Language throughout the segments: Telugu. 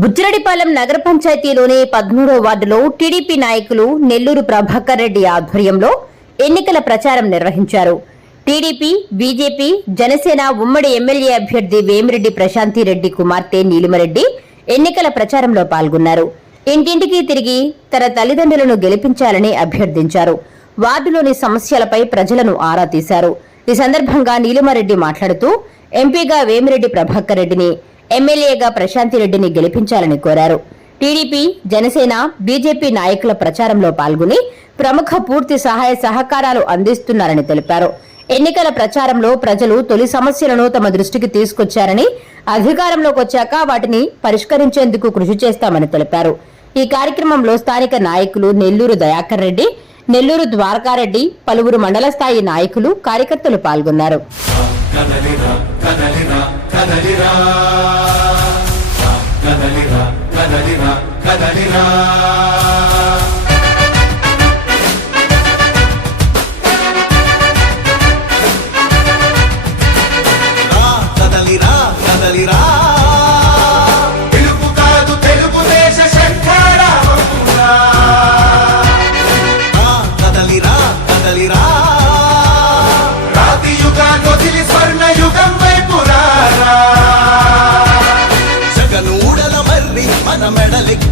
బుచ్చిరెడ్డిపాలెం నగర పంచాయతీలోని పద్మూడో వార్డులో టీడీపీ నాయకులు నెల్లూరు ప్రభాకర్ రెడ్డి ఆధ్వర్యంలో ఎన్నికల ప్రచారం నిర్వహించారు. టీడీపీ బీజేపీ జనసేన ఉమ్మడి ఎమ్మెల్యే అభ్యర్థి వేమిరెడ్డి ప్రశాంతిరెడ్డి కుమార్తె నీలిమరెడ్డి ఎన్నికల ప్రచారంలో పాల్గొన్నారు. ఇంటింటికి తిరిగి తన తల్లిదండ్రులను గెలిపించాలని అభ్యర్థించారు. వార్డులోని సమస్యలపై ప్రజలను ఆరా తీశారు. ఈ సందర్భంగా నీలిమరెడ్డి మాట్లాడుతూ ఎంపీగా వేమిరెడ్డి ప్రభాకర్ రెడ్డిని ఎమ్మెల్యేగా ప్రశాంతి రెడ్డిని గెలిపించాలని కోరారు. టీడీపీ జనసేన బీజేపీ నాయకుల ప్రచారంలో పాల్గొని ప్రముఖ పూర్తి సహాయ సహకారాలు అందిస్తున్నారని తెలిపారు. ఎన్నికల ప్రచారంలో ప్రజలు తొలి సమస్యలను తమ దృష్టికి తీసుకొచ్చారని అధికారంలోకి వచ్చాక వాటిని పరిష్కరించేందుకు కృషి చేస్తామని తెలిపారు. ఈ కార్యక్రమంలో స్థానిక నాయకులు నెల్లూరు దయాకర్ రెడ్డి నెల్లూరు ద్వారకారెడ్డి పలువురు మండల స్థాయి నాయకులు కార్యకర్తలు పాల్గొన్నారు. కదలిరా కదలిరా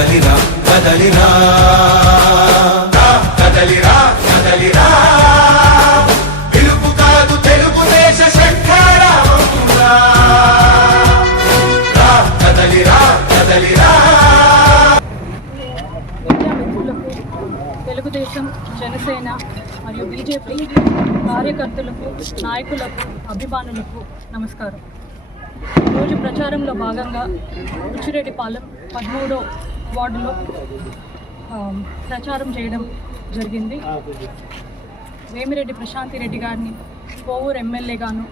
కదలిరా కదలిరా. కదలిరా కదలిరా. పిలుపు కాదు తెలుగుదేశ శంఖారావమురా. రా, కదలిరా కదలిరా. తెలుగుదేశం జనసేన మరియు బీజేపీ కార్యకర్తలకు నాయకులకు అభిమానులకు నమస్కారం. ఈరోజు ప్రచారంలో భాగంగా ఉచ్చిరెడ్డిపాలెం పదమూడో వార్డులో ప్రచారం చేయడం జరిగింది. వేమిరెడ్డి ప్రశాంతి రెడ్డి గారిని కోవూరు ఎమ్మెల్యేగాను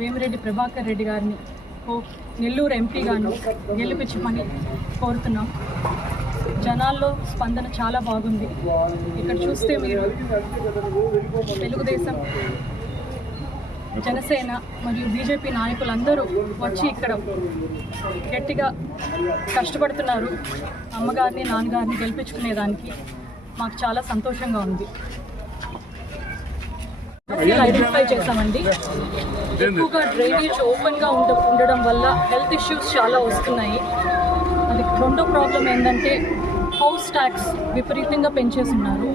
వేమిరెడ్డి ప్రభాకర్ రెడ్డి గారిని ఓ నెల్లూరు ఎంపీగాను గెలిపించమని కోరుతున్నాం. జనాల్లో స్పందన చాలా బాగుంది. ఇక్కడ చూస్తే మీరు తెలుగుదేశం జనసేన మరియు బీజేపీ నాయకులందరూ వచ్చి ఇక్కడ గట్టిగా కష్టపడుతున్నారు. అమ్మగారిని నాన్నగారిని గెలిపించుకునేదానికి మాకు చాలా సంతోషంగా ఉంది. ఐడెంటిఫై చేశామండి. ఎక్కువగా డ్రైనేజ్ ఓపెన్గా ఉండ ఉండడం వల్ల హెల్త్ ఇష్యూస్ చాలా వస్తున్నాయి. అది రెండో ప్రాబ్లం ఏంటంటే హౌస్ ట్యాక్స్ విపరీతంగా పెంచేస్తున్నారు.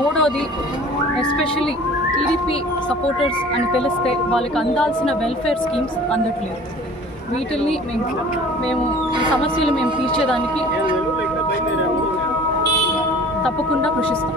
మూడోది ఎస్పెషల్లీ టీడీపీ సపోర్టర్స్ అని తెలిస్తే వాళ్ళకి అందాల్సిన వెల్ఫేర్ స్కీమ్స్ అందట్లేదు. వీటిల్ని మేము మేము ఈ సమస్యలు మేము తీర్చేదానికి తప్పకుండా కృషిస్తాం.